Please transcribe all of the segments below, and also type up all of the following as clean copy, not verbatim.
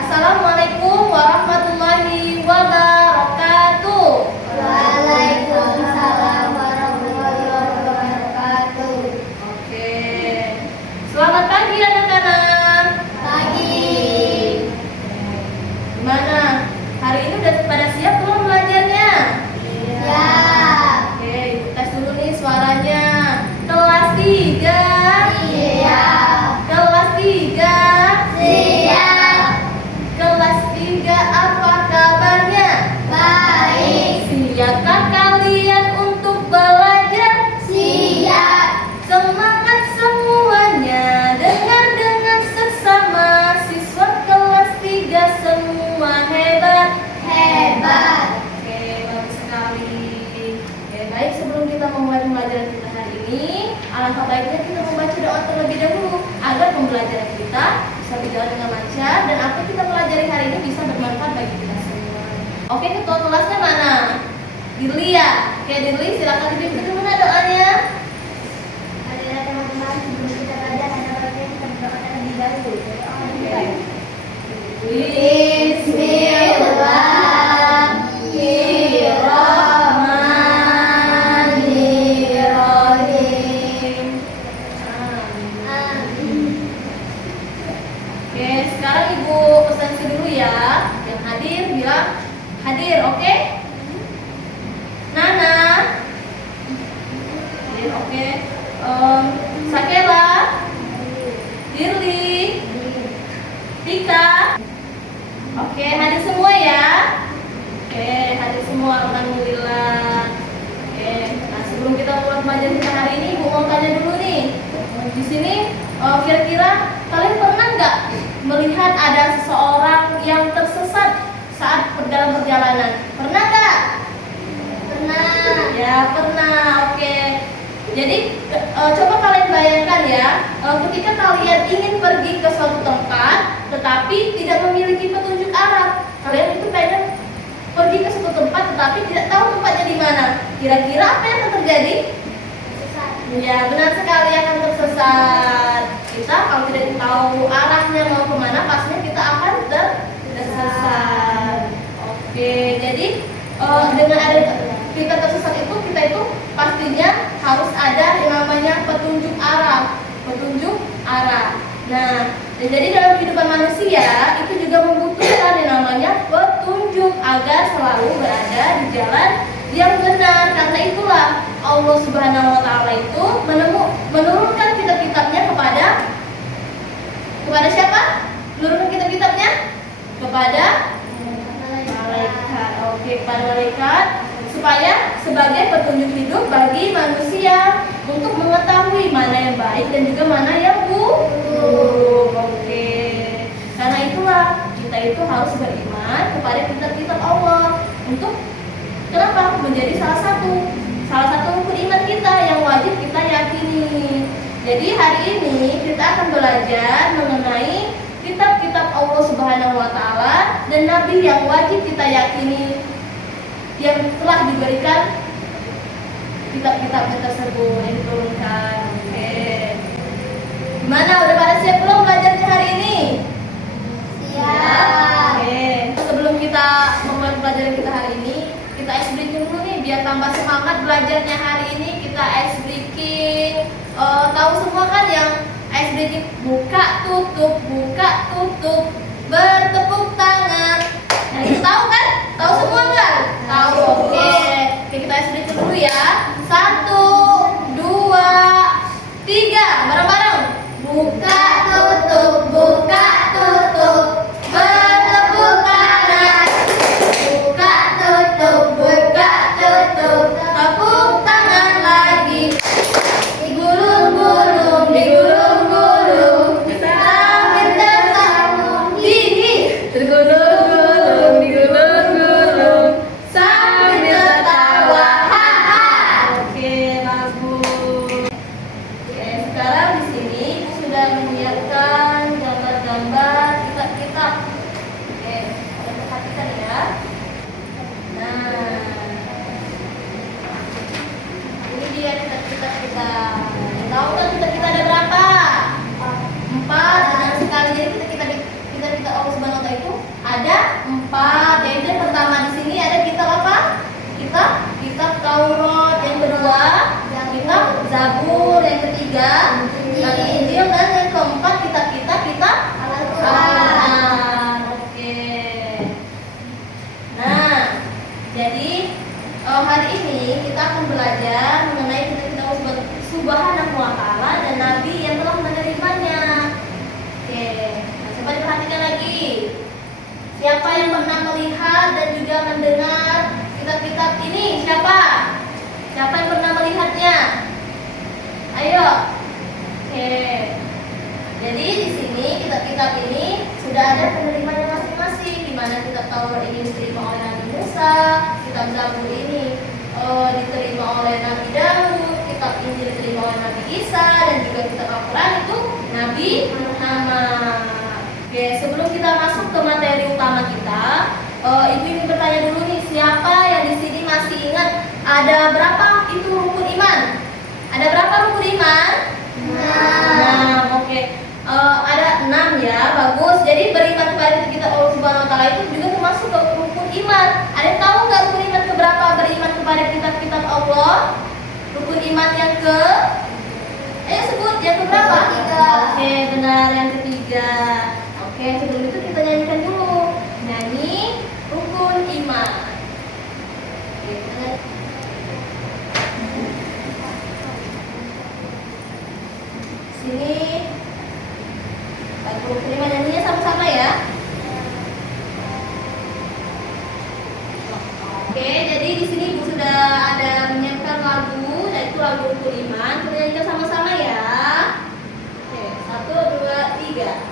Assalamualaikum warahmatullahi wabarakatuh. Waalaikumsalam warahmatullahi wabarakatuh. Oke. Selamat pagi anak-anak. Pagi. Gimana? Hari ini udah pada siap belum belajarnya? Siap. Oke, ibu tes dulu nih suaranya. Kelas 3. Siap. Kelas 3. Siap. Kelas 3, apa kabarnya? Baik. Siapkah kalian untuk belajar? Siap. Semangat semuanya, dengar dengan sesama. Siswa kelas 3 semua hebat. Hebat. Oke, bagus sekali. Oke, baik, sebelum kita memulai pembelajaran kita hari ini, alangkah baiknya kita membaca doa terlebih dahulu agar pembelajaran kita bisa berjalan dengan lancar dan apa yang kita pelajari hari ini bisa bermanfaat bagi kita semua. Oke, ketua kelasnya mana? Dirli ya? Oke, Dirli silakan dipimpin dulu doanya. Hadirin teman-teman, sebelum kita belajar ada baiknya kita berdoa terlebih dahulu. Bismillahirrahmanirrahim. Oke, sekarang Ibu pesansi dulu ya. Yang hadir bilang hadir, oke? Nana. Hadir, oke. Sakela. Dirli. Tika. Oke, hadir semua ya. Oke, hadir semua, alhamdulillah. Oke, nah sebelum kita mulai pembelajaran kita hari ini, Ibu mau tanya dulu nih. Di sini kira-kira kalian pernah nggak melihat ada seseorang yang tersesat saat dalam perjalanan? Pernah nggak? Pernah. Ya, pernah. Oke. Jadi coba kalian bayangkan ya, ketika kalian ingin pergi ke suatu tempat tetapi tidak memiliki petunjuk arah. Kalian itu pengen pergi ke suatu tempat tetapi tidak tahu tempatnya di mana. Kira-kira apa yang akan terjadi? Ya, benar sekali, akan tersesat. Kita kalau tidak tahu arahnya mau kemana, pastinya kita akan tersesat. Oke, jadi dengan ada kita tersesat itu, kita itu pastinya harus ada yang namanya petunjuk arah. Petunjuk arah. Nah, dan jadi dalam kehidupan manusia itu juga membutuhkan yang namanya petunjuk agar selalu berada di jalan yang benar. Karena itulah Allah Subhanahu wa taala itu menurunkan kitab-kitabnya kepada siapa? Menurunkan kitab-kitabnya kepada malaikat. Oke, kepada malaikat supaya sebagai petunjuk hidup bagi manusia untuk mengetahui mana yang baik dan juga mana yang buruk. Oke. Karena itulah kita itu harus beriman kepada kitab-kitab Allah untuk kenapa? Menjadi salah satu rukun iman kita yang wajib kita yakini. Jadi hari ini kita akan belajar mengenai kitab-kitab Allah Subhanahu wa taala dan nabi yang wajib kita yakini yang telah diberikan kitab-kitabnya tersebut yang diturunkan. Oke. Gimana, udah pada siap belum belajarnya hari ini? Siap. Oke. Sebelum kita memulai pelajaran kita hari ini, kita ice breaking dulu nih biar tambah semangat belajarnya hari ini. Kita ice breaking. Tahu semua kan yang ice breaking buka tutup bertepuk tangan. Nah, itu tahu kan? Tahu semua nggak? Tahu. Oke, kita ice breaking dulu ya. 1, 2, 3, bareng-bareng. Buka tutup bertepuk tangan. Buka tutup Tepuk tangan lagi. digulung-gulung sambil tertawa. Siapa yang pernah melihat dan juga mendengar kitab-kitab ini? Siapa? Siapa yang pernah melihatnya? Ayo. Oke. Jadi di sini kitab-kitab ini sudah ada penerimanya masing-masing. Di mana kitab Taurat ini diterima oleh Nabi Musa, kitab Zabur ini diterima oleh Nabi Daud, kitab Injil diterima oleh Nabi Isa, dan juga kitab Al-Quran itu Nabi Muhammad. Oke, sebelum kita masuk ke materi utama kita, ibu ingin bertanya dulu nih, siapa yang di sini masih ingat ada berapa itu rukun iman? Ada berapa rukun iman? 6. Oke. Ada 6 ya, bagus. Jadi beriman kepada kita Allah Subhanahu Wa Taala itu juga termasuk ke rukun iman. Ada yang tahu nggak rukun iman keberapa? Beriman kepada kitab-kitab Allah. Rukun iman yang ke? Ayo sebut yang keberapa? Ketiga. Oke, benar, yang ketiga. Oke, sebelum itu kita nyanyikan dulu. Nyanyi rukun iman. Oke, kita sini. Rukun iman nyanyinya sama-sama ya. Oke, jadi di sini Ibu sudah ada menyiapkan lagu, yaitu lagu rukun iman. Kita nyanyikan sama-sama ya. Oke, 1, 2, 3.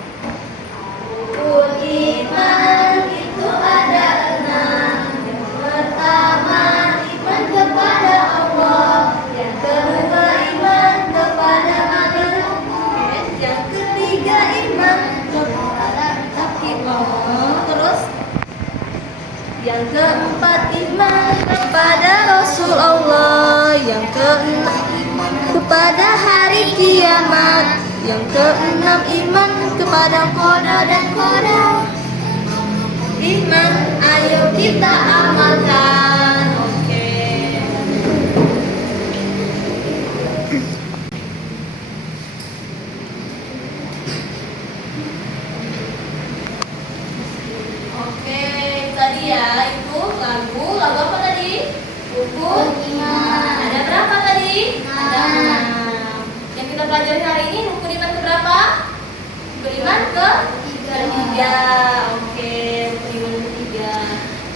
Rukun iman itu ada 6. Yang pertama iman kepada Allah, yang kedua iman kepada malaikat, yang ketiga iman kepada Allah, terus yang keempat iman kepada Rasul Allah, yang keenam iman kepada hari kiamat, yang keenam iman kepada qada dan qadar. Iman, ayo kita amalkan. Oke. Oke, tadi ya itu lagu apa tadi? Rukun iman. Ada berapa tadi? 6. Ada 6. Yang kita pelajari hari ini rukun iman ke berapa? Rukun iman ke ketiga. Oke, rukun iman ketiga.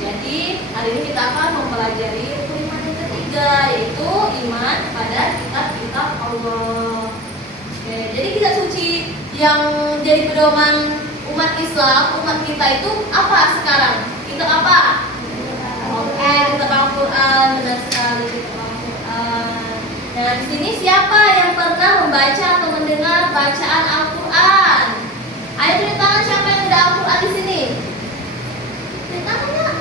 Jadi hari ini kita akan mempelajari rukun iman yang ketiga, yaitu iman pada kitab-kitab Allah. Oke, jadi kitab suci yang jadi pedoman umat Islam, umat kita itu apa sekarang? Kitab apa? Oke, kitab Al-Quran, benar sekali, kitab Al-Quran. Nah, di sini siapa yang pernah membaca atau mendengar bacaan Al-Quran? Ayo tulis tangan siapa yang ada Al-Quran di sini? Tulis tangan nggak?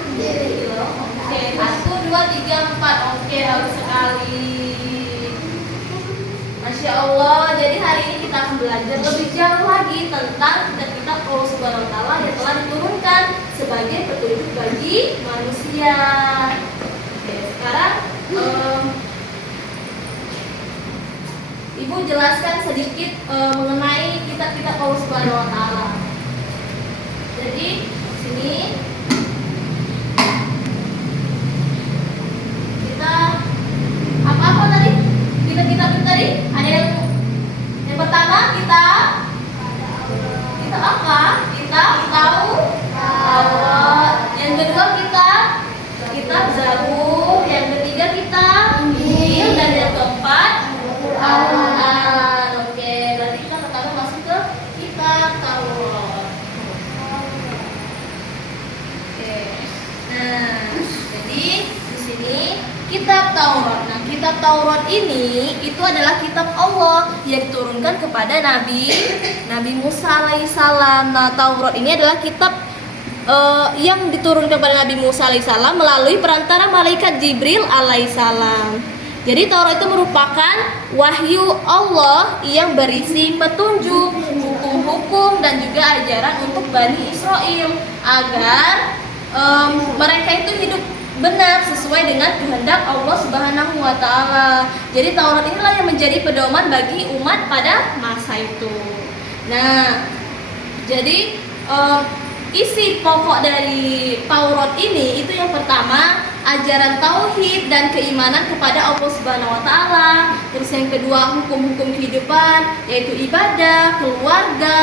Oke, 1, 2, 3, 4. Oke, bagus sekali. Masya Allah, jadi hari ini kita akan belajar lebih jauh lagi tentang kitab-kitab Allah Subhanahu Wa Taala yang telah diturunkan sebagai petunjuk bagi manusia. Oke, sekarang Ibu jelaskan sedikit mengenai kitab-kitab Allah Subhanahu Wa Taala. Jadi di sini kita apa tadi? Kitab-kitab itu tadi ada yang pertama kita apa? Kita Taurat. Yang kedua kita Zabur. Yang ketiga kita Injil, dan yang keempat Al-Quran. Oke, berarti kita pertama masuk ke kitab Taurat. Oke. Nah, jadi di sini kitab Taurat. Nah, kitab Taurat ini itu adalah kitab Allah yang diturunkan kepada Nabi Musa alaihissalam. Nah, Taurat ini adalah kitab yang diturunkan kepada Nabi Musa alaihissalam melalui perantara malaikat Jibril alaihissalam. Jadi Taurat itu merupakan wahyu Allah yang berisi petunjuk, hukum-hukum, dan juga ajaran untuk Bani Israel agar mereka itu hidup benar sesuai dengan kehendak Allah Subhanahu Wa Taala. Jadi Taurat inilah yang menjadi pedoman bagi umat pada masa itu. Nah, jadi isi pokok dari Taurat ini itu yang pertama ajaran tauhid dan keimanan kepada Allah Subhanahu Wa Taala. Terus yang kedua hukum-hukum kehidupan, yaitu ibadah, keluarga,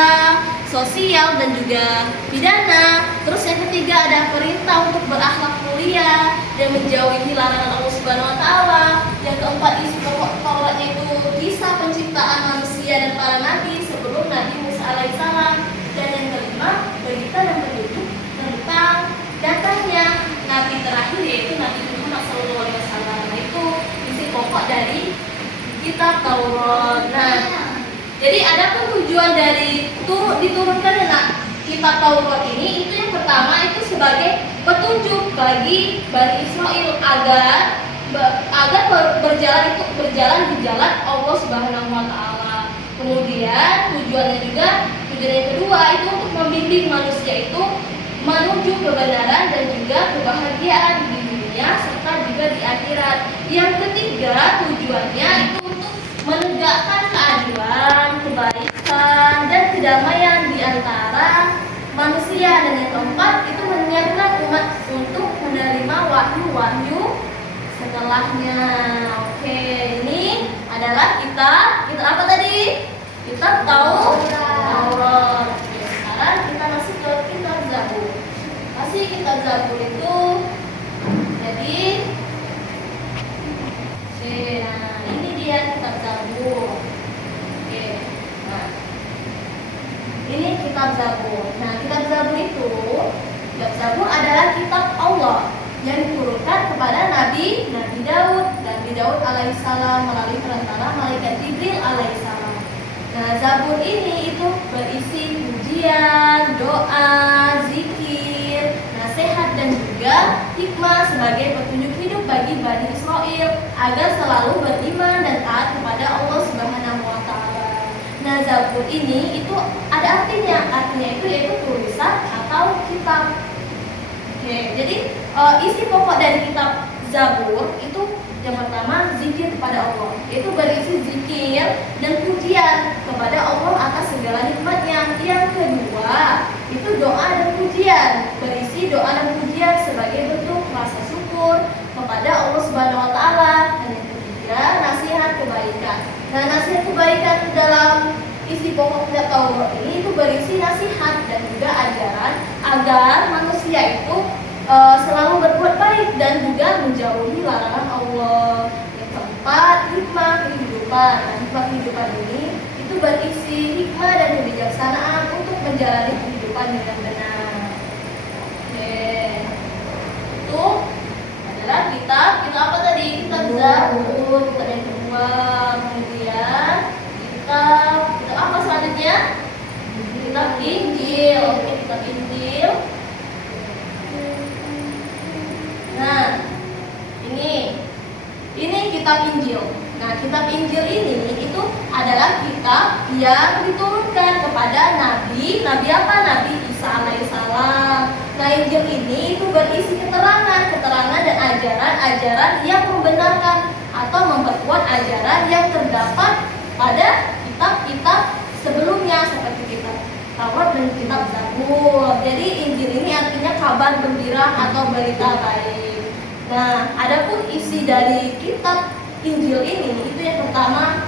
sosial, dan juga pidana. Terus yang ketiga ada perintah untuk berakhlak mulia dan menjauhi larangan Allah Subhanahu wa taala. Yang keempat isi pokok Tauratnya itu kisah penciptaan manusia dan para nabi sebelum Nabi Musa alaihissalam. Dan yang kelima berita dan petunjuk tentang datangnya nabi terakhir yaitu Nabi Muhammad SAW. Nah, itu isi pokok dari kitab Taurat. Nah, jadi ada pun tujuan dari diturunkannya kitab Taurat ini itu yang pertama itu sebagai petunjuk bagi Bani Israel agar berjalan di jalan Allah Subhanahu wa taala. Kemudian tujuan yang kedua itu untuk membimbing manusia itu menuju kebenaran dan juga kebahagiaan di dunia serta juga di akhirat. Yang ketiga tujuannya itu untuk menegakkan keadilan, kebaikan dan kedamaian di antara manusia. Dan yang keempat itu menyiapkan umat untuk menerima wahyu-wahyu setelahnya. Oke, ini adalah kitab apa tadi? Kitab Taurat. Oke, sekarang kita masuk ke kitab Zabur. Kitab Zabur itu jadi nah ini dia kitab Zabur. Oke, nah ini kitab Zabur. Nah, kitab Zabur adalah kitab Allah yang diturunkan kepada Nabi Daud alaihissalam melalui perantara malaikat Jibril alaihissalam. Nah, Zabur ini itu berisi pujian, doa, zikir, nasihat dan juga hikmah sebagai petunjuk hidup bagi Bani Israel agar selalu beriman dan taat kepada Allah Subhanahu wa taala. Nah, Zabur ini itu ada artinya itu yaitu tulisan atau kitab. Oke, jadi isi pokok dari kitab Zabur itu yang pertama zikir kepada Allah, yaitu berisi zikir dan pujian kepada Allah atas segala nikmatnya. Yang kedua itu doa dan pujian, berisi doa dan pujian sebagai bentuk rasa syukur kepada Allah Subhanahu wa taala. Dan yang ketiga nasihat kebaikan. Nah, nasihat kebaikan dalam isi pokok kitab Taurat ini itu berisi nasihat dan juga ajaran agar manusia itu selalu berbuat baik dan juga menjauhi larangan Allah. Yang keempat, hikmah kehidupan. Nah, hikmah kehidupan ini itu berisi hikmah dan kebijaksanaan untuk menjalani kehidupan dengan benar. Oke, itu adalah kitab apa tadi? Kitab Zabur, kitab yang kedua. Kemudian kitab apa selanjutnya? Kitab Injil. Oke, kitab Injil. Nah, ini kitab Injil. Nah, kitab Injil ini itu adalah kitab yang diturunkan kepada Nabi apa? Nabi Isa alaihissalam. Nah, Injil ini itu berisi keterangan dan ajaran yang membenarkan atau memperkuat ajaran yang terdapat pada kitab-kitab sebelumnya seperti kitab Taurat dan kitab Zabur. Jadi Injil ini artinya kabar gembira atau berita baik. Nah, adapun isi dari kitab Injil ini itu yang pertama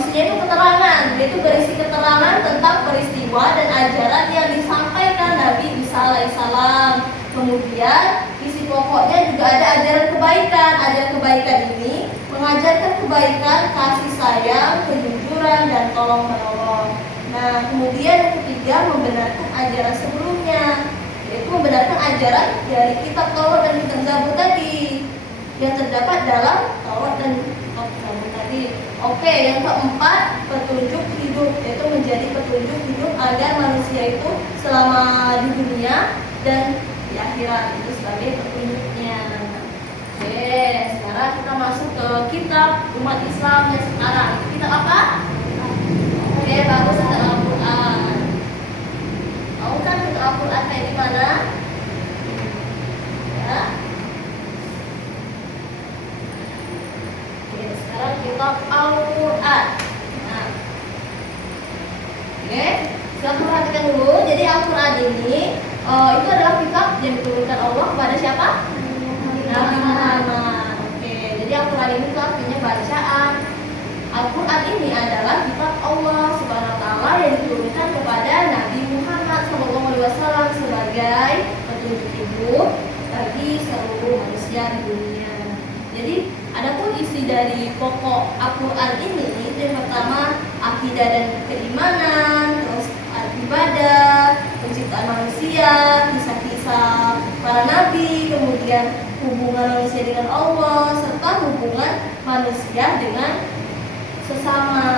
isinya itu keterangan, yaitu berisi keterangan tentang peristiwa dan ajaran yang disampaikan Nabi Isa alaihissalam. Kemudian isi pokoknya juga ada ajaran kebaikan. Ajaran kebaikan ini mengajarkan kebaikan, kasih sayang, kejujuran dan tolong menolong. Nah, kemudian yang ketiga membenarkan ajaran sebelumnya, yaitu membenarkan ajaran dari kitab Taurat dan kitab Zabur tadi yang terdapat dalam Taurat dan kitab Zabur tadi. Oke, yang keempat petunjuk hidup, yaitu menjadi petunjuk hidup agar manusia itu selama di dunia dan di akhirat itu sebagai petunjuknya. Oke, sekarang kita masuk ke kitab umat Islam yang sekarang. Kitab apa? Oke, bagus, kitab Al-Quran. Tahu kan kitab Al-Quran kayak gimana? Ya. Oke, sekarang kitab Al-Quran. Nah. Oke, kita perhatikan dulu. Jadi Al-Quran ini itu adalah kitab yang diturunkan Allah kepada siapa? Nabi Muhammad. Oke, jadi Al-Quran ini itu artinya bacaan. Al-Quran ini adalah kitab Allah Subhanahu wa taala yang diturunkan kepada Nabi Muhammad SAW sebagai pokok Al-Quran ini itu yang pertama akidah dan keimanan, terus ibadah, penciptaan manusia, kisah-kisah para nabi, kemudian hubungan manusia dengan Allah, serta hubungan manusia dengan sesama.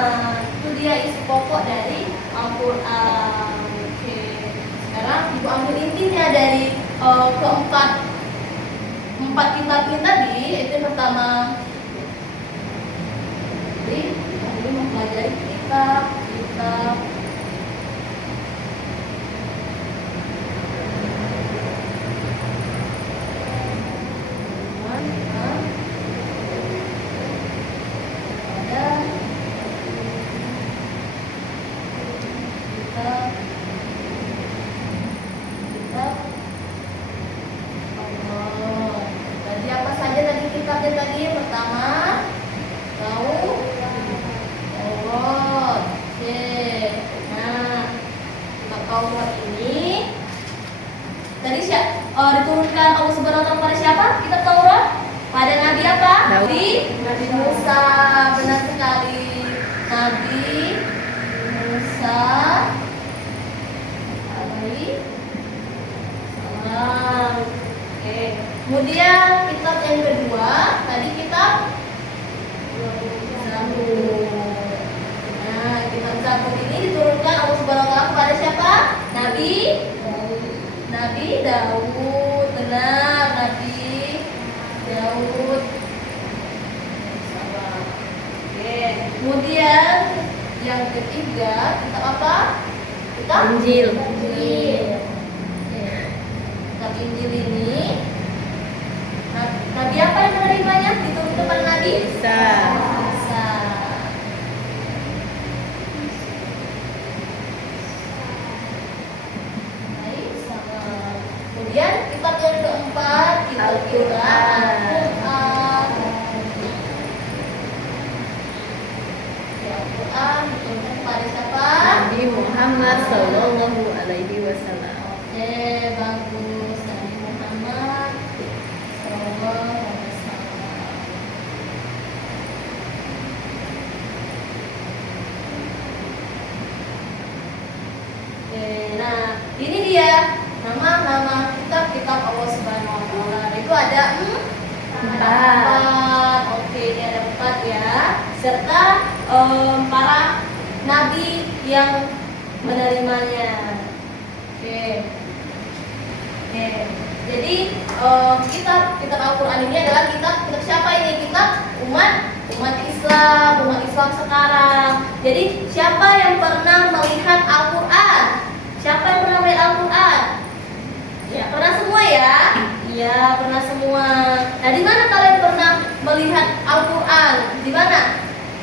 Itu dia isi pokok dari Al-Quran. Oke, sekarang ibu ambil intinya dari empat kitab ini tadi. Itu yang pertama, jadi kita ini mempelajari kitab Tadi apa saja tadi kitabnya tadi? Yang pertama, tahu Taurat. Oke. Nah, kitab Taurat ini tadi diturunkan Allah Subhanahu wa taala pada siapa? Kitab Taurat pada nabi apa? Nabi Musa. Benar sekali. Nabi Musa alaihi salam. Oke. Kemudian kitab yang kedua, tadi kitab Zabur. Nah, kitab Zabur ini diturunkan Allah Subhanahu wa taala kepada siapa? Nabi Daud. Benar, Nabi Daud. Oke. Kemudian yang ketiga, kitab apa? Kitab Injil. Kitab Injil ini Nabi apa yang menerimanya? Diturunkan kepada Nabi Isa. Baik, sama. Kemudian kitab yang keempat, kitab Al-Quran. Al-Quran diturunkan kepada siapa? Nabi Muhammad Sallallahu Alaihi Wasallam. Oke, bagus. Nabi Muhammad Sallallahu Alaihi Wasallam. Oke, nah ini dia nama-nama kitab Allah Subhanahu wa taala. Itu ada empat. Oke, ini ada 4 ya. Serta para nabi yang menerimanya. Oke. Jadi kitab Al-Quran ini adalah kitab siapa ini? Kitab umat Islam sekarang. Jadi siapa yang pernah melihat Al-Quran? Siapa yang pernah melihat Al-Quran? Ya, pernah semua ya? Iya, pernah semua. Nah, di mana kalian pernah melihat Al-Quran? Di mana?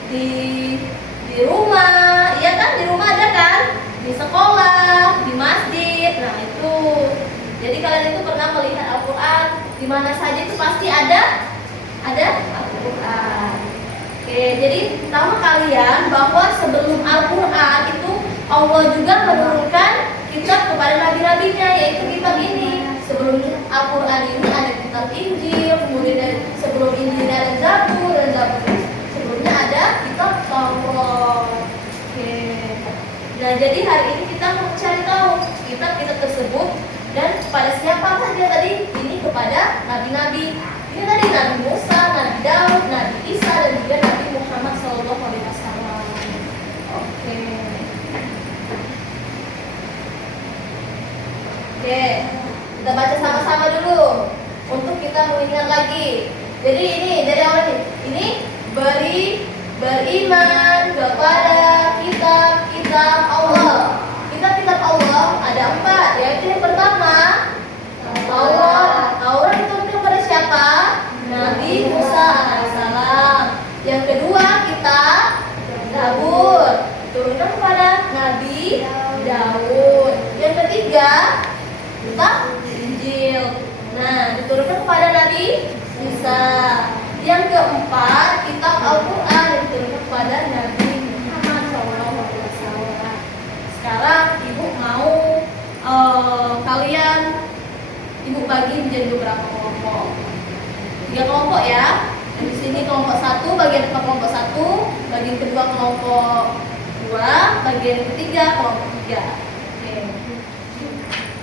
Di rumah, iya kan? Di rumah ada kan? Di sekolah, di masjid. Nah, itu. Jadi kalian itu pernah melihat Al-Quran di mana saja itu pasti ada Al-Quran. Oke, jadi tahu kalian bahwa sebelum Al-Quran itu Allah juga menurunkan kitab kepada nabi-nabinya, yaitu kitab ini. Sebelum Al-Quran ini ada kitab Injil, kemudian sebelum Injil ada Zabur, dan Zabur sebelumnya ada kitab Taurat. Oke. Nah, jadi hari ini kita mau cari tahu kitab-kitab tersebut dan kepada siapa saja tadi. Ini kepada nabi-nabi. Ini tadi Nabi Musa, Nabi Daud, Nabi Isa, dan juga Nabi Muhammad SAW. Oke. Kita baca sama-sama dulu untuk kita mengingat lagi. Jadi ini dari awal ini beriman kepada kitab Allah. Kitab Allah ada 4, yaitu yang pertama Taurat itu kepada siapa? Nabi Musa alaihissalam. Yang kedua kitab Zabur turunkan kepada Nabi Daud. Yang ketiga kitab Injil. Nah, diturunkan kepada Nabi Isa. Yang keempat kitab Al-Quran diturunkan kepada Nabi Muhammad SAW. Sekarang ibu mau kalian ibu bagi menjadi beberapa kelompok. 3 kelompok ya. Yang di sini kelompok 1, bagian depan kelompok 1, bagian kedua kelompok 2, bagian ketiga kelompok 3. Oke.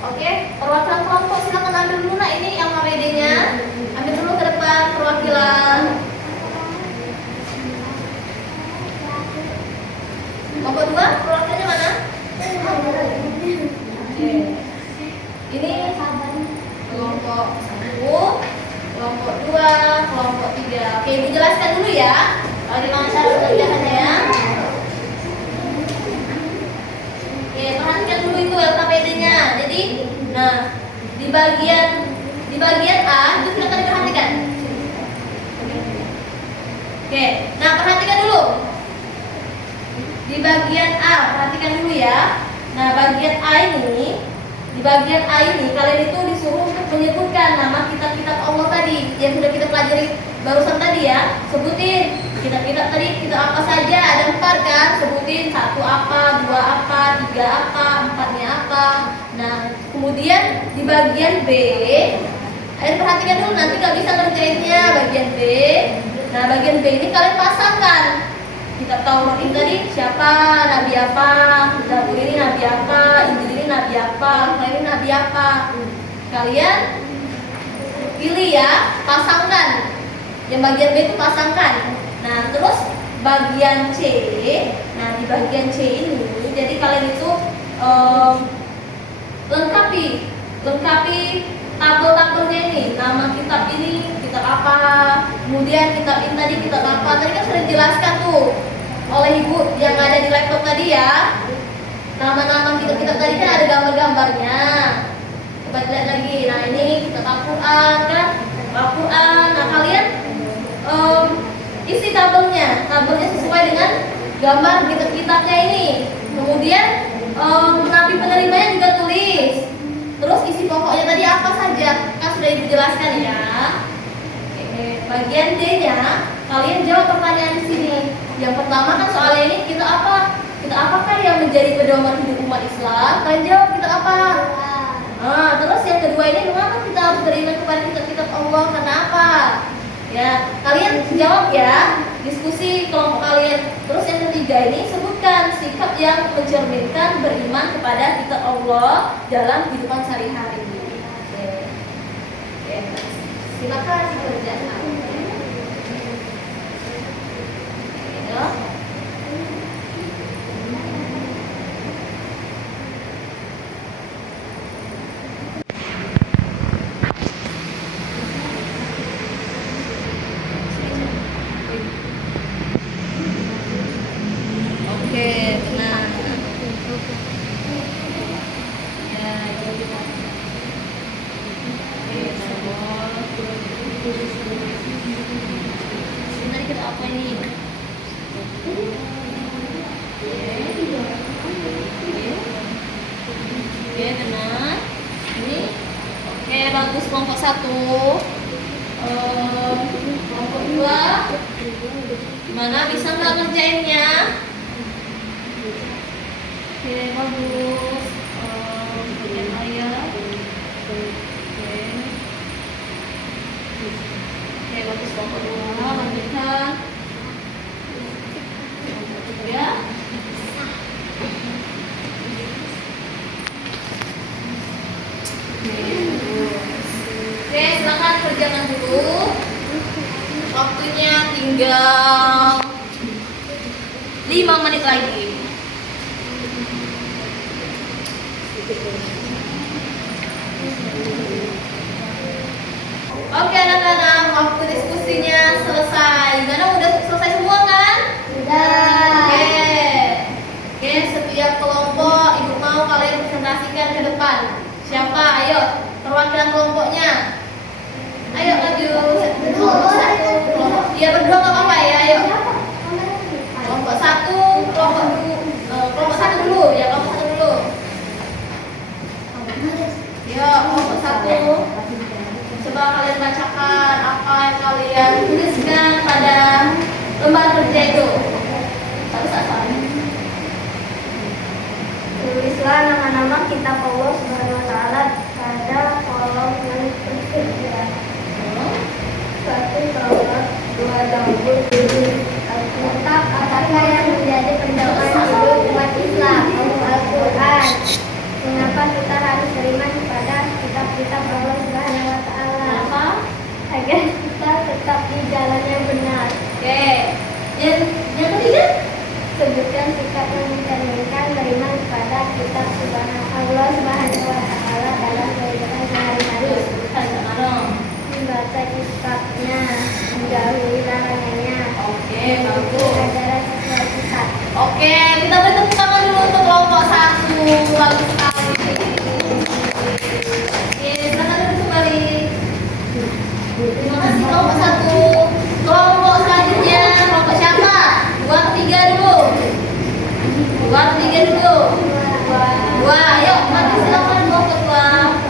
Oke, perwakilan kelompok silakan ambil dulu. Nah, ini yang APD-nya. Ambil dulu ke depan perwakilan. Kelompok 2, perwakilannya mana? Oke. Ini kelompok 1, kelompok 2, kelompok 3. Oke, Ibu jelaskan dulu ya bagaimana cara pengerjaannya. Oke, perhatikan dulu itu LKPD-nya. Jadi, nah, di bagian A itu silakan diperhatikan. Oke, nah perhatikan dulu. Di bagian A, perhatikan dulu ya. Nah, di bagian A ini kalian itu disuruh untuk menyebutkan nama kitab-kitab Allah tadi yang sudah kita pelajari barusan tadi ya. Sebutin kitab-kitab tadi, kitab apa saja, ada 4 kan? Sebutin 1 apa, 2 apa, 3 apa, 4-nya apa. Nah, kemudian di bagian B, kalian perhatikan dulu, nanti nggak bisa ngerjainnya bagian B. Nah, bagian B ini kalian pasangkan kitab Taurat ini tadi siapa, nabi apa, Zabur ini nabi apa, Injil ini nabi apa, Al-Quran ini nabi apa. Kalian pilih ya, pasangkan. Yang bagian B itu pasangkan. Nah, terus bagian C. Nah, di bagian C ini jadi kalian itu lengkapi tabel-tabelnya ini. Nama kitab ini kitab apa, kemudian kitab ini tadi kitab apa. Tadi kan sudah dijelaskan tuh oleh Ibu yang ada di laptop tadi ya. Nama-nama kitab-kitab tadi kan ada gambar-gambarnya. Coba lihat lagi. Nah, ini kitab Al-Quran kan, Al-Quran. Nah, kalian isi tabelnya sesuai dengan gambar kitab-kitabnya ini. Kemudian nabi penerimanya juga tulis. Terus isi pokoknya tadi apa saja kan sudah Ibu jelaskan ya. Oke, bagian D-nya kalian jawab pertanyaan di sini. Yang pertama kan soalnya ini kita apa? Kita apakah yang menjadi pedoman hidup umat Islam? Kalian jawab kita apa? Nah, terus yang kedua ini mengapa kita harus beriman kepada kitab-kitab Allah? Karena apa? Ya, kalian jawab ya. Diskusi kelompok kalian. Terus yang ketiga ini sebutkan sikap yang mencerminkan beriman kepada kitab Allah dalam kehidupan sehari-hari. Oke. Silakan dikerjakan. Ya. Oke, nah. Ya, itu. Oke, semua. Sebentar kita apa ini? Oke, benar. Ini. Oke, bagus kelompok 1. Kelompok 2. Gimana, bisa nggak ngerjainnya? Oke, bagus. Bagian ayat. Oke, bagus kelompok 2. Lanjutkan. Kelompok 3. Oke, silakan kerjakan dulu. Waktunya tinggal 5 menit lagi. Oke anak-anak, waktu diskusinya selesai. Gimana, udah selesai semua kan? Sudah. Oke, setiap kelompok Ibu mau kalian presentasikan ke depan. Siapa? Ayo, perwakilan kelompoknya. Ayo maju. Dia berdua nggak apa-apa ya, ayo. Kelompok 1, kelompok 1 dulu ya, kelompok 1 dulu. Ya, kelompok 1. Coba kalian bacakan apa yang kalian tuliskan pada lembar kerja itu. Tulislah nama-nama kitab Allah Subhanahu wa taala pada kolom yang tersedia. 1 Taurat, 2 kitab Allah Subhanahu wa taala. Kenapa? Agar kita tetap di jalan yang benar. Oke. Yang ketiga? Sebutkan sikap yang mencerminkan beriman kepada kitab Allah Subhanahu wa taala dalam kehidupan sehari-hari. Sebutkan sekarang. Membaca kitabnya, menjauhi larangannya. Oke, bagus. Ajaran sesuai kitab. Oke, kita beri tepuk tangan dulu untuk kelompok 1. Bagus sekali. Oke, silakan duduk kembali. Terima kasih kelompok 1. Kelompok selanjutnya, kelompok siapa? 2 ketiga dulu. 2 ketiga dulu. 2. Ayo, mari silakan kelompok 2.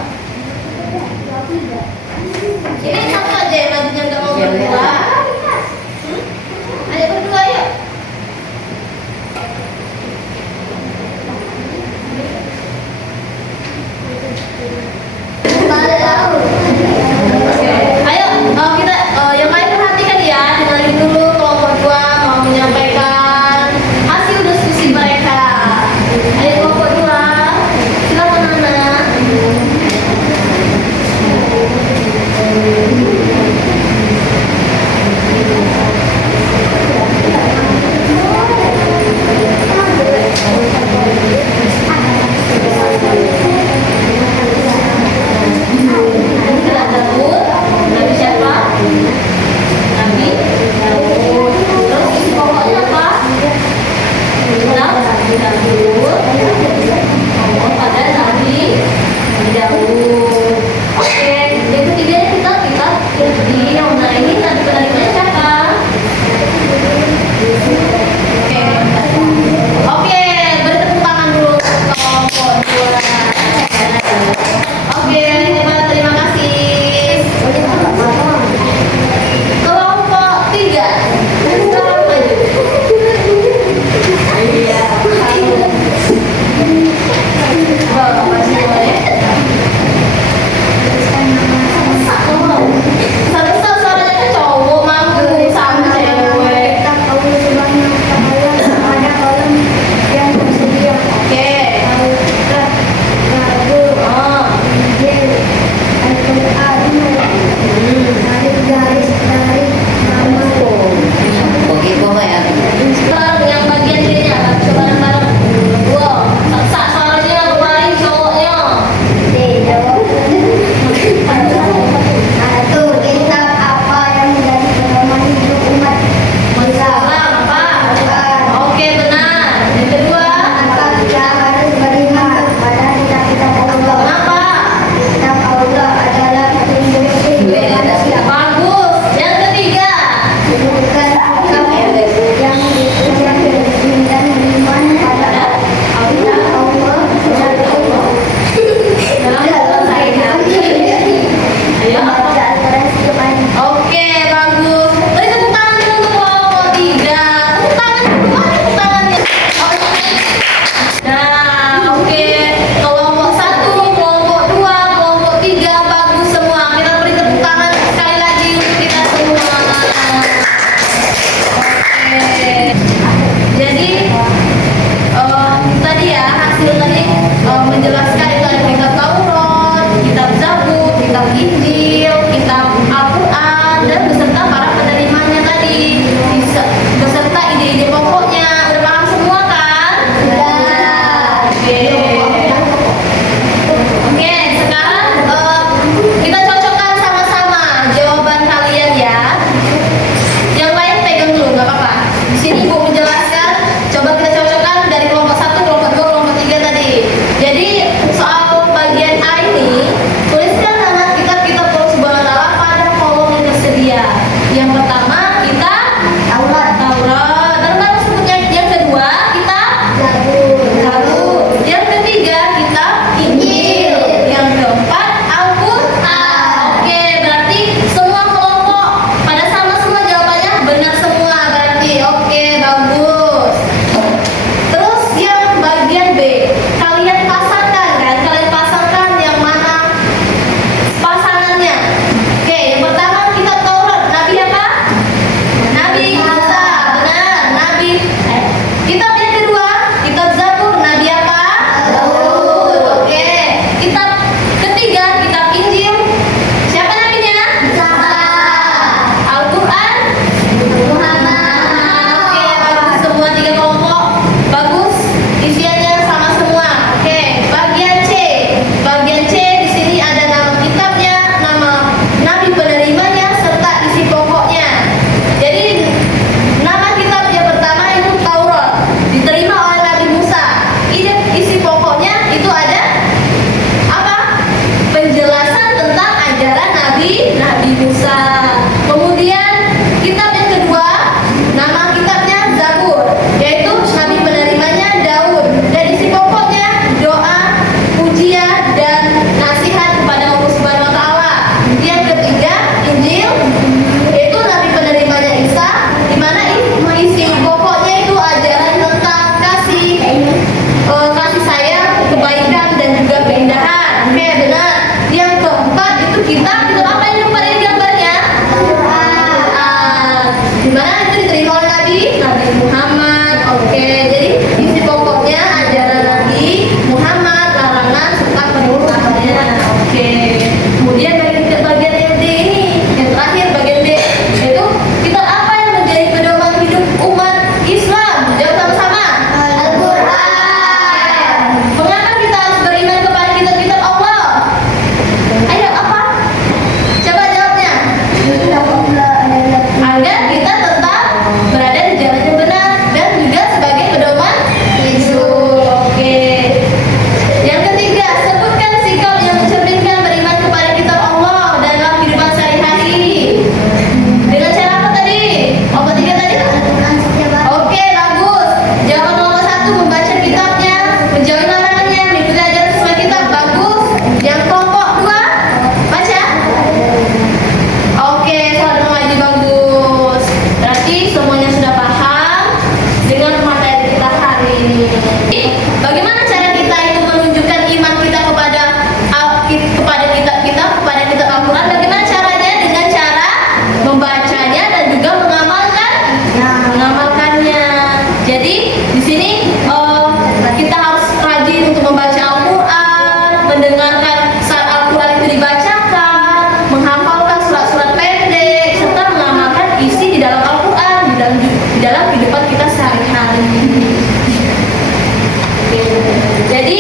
kita apa yang pada gambarnya? Al-Quran. Dimana itu diterima oleh Nabi Muhammad. Oke, jadi isi pokoknya ajaran Nabi Muhammad, larangan serta perintahnya. Oke. Kemudian bagian D ini, yang terakhir bagian D, yaitu kitab apa yang menjadi pedoman hidup umat Islam? Jawab sama-sama. Al-Quran. Mengapa kita harus beriman kepada kitab-kitab Allah? Ayo, apa? Coba jawabnya. Agar kita tetap berada di jalan yang benar dan juga sebagai pedoman hidup. Oke. Yang ketiga, sebutkan sikap yang mencerminkan beriman kepada kitab Allah dalam kehidupan sehari-hari. Dengan cara apa tadi? Apa tiga tadi? Oke, bagus. Jawaban nomor 1, membaca kitabnya, menjauhi larangannya, mengikuti ajaran sesuai kitab. Bagus. Yang kelompok 2, baca. Oke, sahabat mengaji, bagus. Berarti semuanya sudah paham dengan materi kita hari ini. Bagaimana cara kita itu menunjukkan iman kita kepada kitab-kitab, kepada kitab Al-Quran? Bagaimana caranya? Dengan cara membacanya dan juga mengamalkannya. Jadi di sini kita harus rajin untuk membaca Al-Quran, mendengarkan saat Al-Quran itu dibacakan, menghafalkan surat-surat pendek, serta mengamalkan isi di dalam Al-Quran di dalam kehidupan kita sehari-hari. Jadi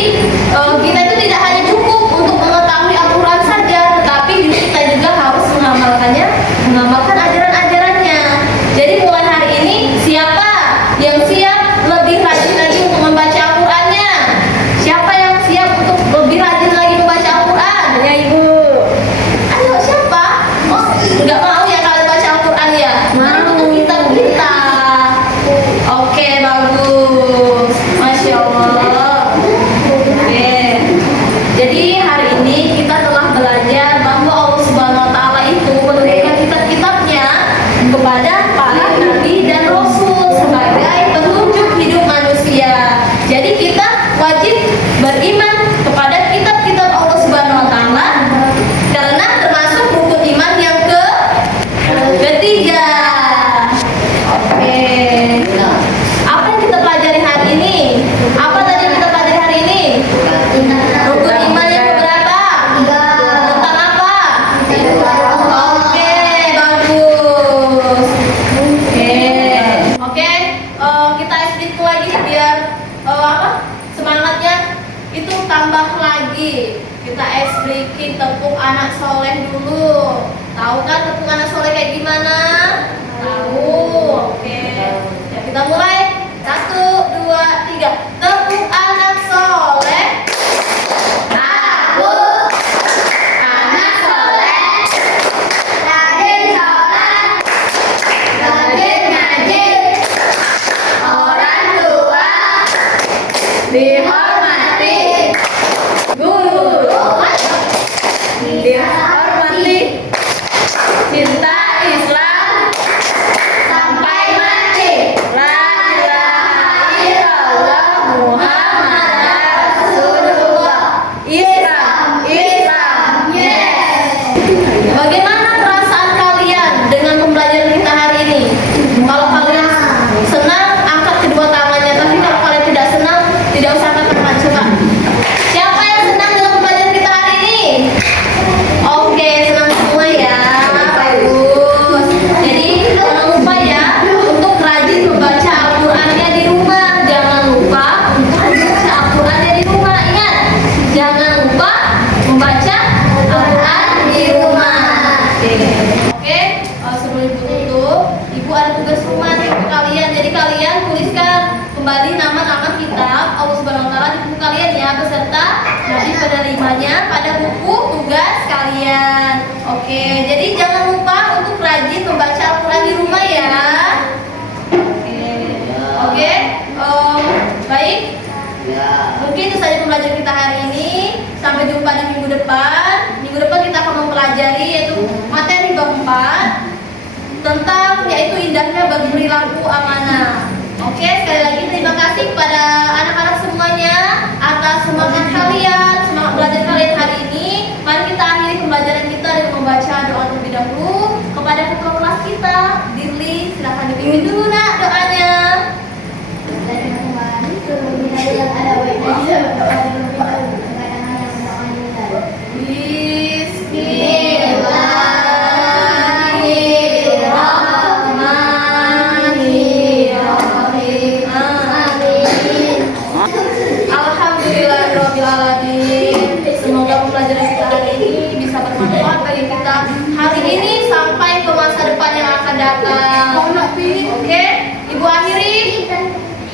kita itu tidak hanya cukup untuk mengetahui Al-Quran saja, tetapi kita juga harus mengamalkan ajaran-ajarannya. Jadi mulai hari ini, siapa yang siap lebih rajin lagi untuk membaca Al-Qurannya? Siapa yang siap untuk lebih rajin lagi membaca Al-Quran? Ya, Ibu. Ayo, siapa? Oh, nggak mau ya kalian baca Al-Quran ya? Mau. Untuk kita. Oke, bagus. Masya Allah. Oke. Jadi hari ini kita telah belajar bahwa Allah Subhanahu wa taala itu menurunkan kitab-kitabnya kepada para nabi dan rasul sebagai petunjuk hidup manusia. Jadi kita wajib beriman kepada kitab-kitab Allah Subhanahu wa taala karena termasuk rukun iman yang ketiga. Oke. Apa yang kita pelajari hari ini? Apa tadi yang kita pelajari hari ini? Rukun iman yang keberapa? Tentang apa? Oke, bagus. Oke, kita speed lagi biar semangatnya itu tambah lagi. Kita breaking tepuk anak soleh dulu. Tahu kan tepuk anak soleh kayak gimana? Tahu. Oke. Ya, kita mulai. 1, 2, 3. Tepuk anak soleh. Aku anak soleh, rajin sholat, rajin ngaji, orang tua dihormati, guru dihormati, cinta Islam sampai mati. La ilaha illallah Muhammad Rasulullah. Islam, yes. Bagaimana perasaan kalian dengan pembelajaran kita hari ini? Kalau kalian senang, angkat kedua tangannya. Tapi kalau kalian tidak senang, tidak usah angkat tangan. Coba. Siapa yang senang dengan pembelajaran kita hari ini? Oke, senang semua ya. Bagus. Jadi jangan lupa ya untuk rajin membaca Al-Qurannya di rumah. Jangan lupa untuk membaca Al-Qurannya di rumah. Ingat, jangan lupa membaca Al-Quran di rumah. Oke, sebelum Ibu tutup, Ibu ada tugas rumah nih untuk kalian. Jadi kalian tuliskan kembali nama-nama kitab Allah Subhanahu wa taala di buku kalian ya, beserta nanti penerimanya pada buku tugas kalian. Oke, jadi jangan lupa untuk rajin membaca Al-Quran di rumah ya. Oke, baik. Mungkin itu saja pembelajaran kita hari ini. Sampai jumpa di minggu depan. Minggu depan kita akan mempelajari yaitu materi bab 4 tentang yaitu indahnya berperilaku amanah. Oke, sekali lagi terima kasih kepada anak-anak semuanya atas semangat kalian, semangat belajar kalian hari ini. Mari kita akhiri pembelajaran kita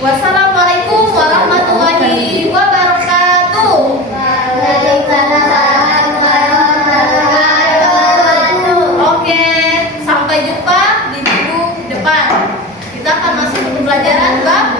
Wassalamualaikum warahmatullahi wabarakatuh. Waalaikumsalam warahmatullahi wabarakatuh. Oke, sampai jumpa di minggu depan. Kita akan masuk ke pembelajaran bab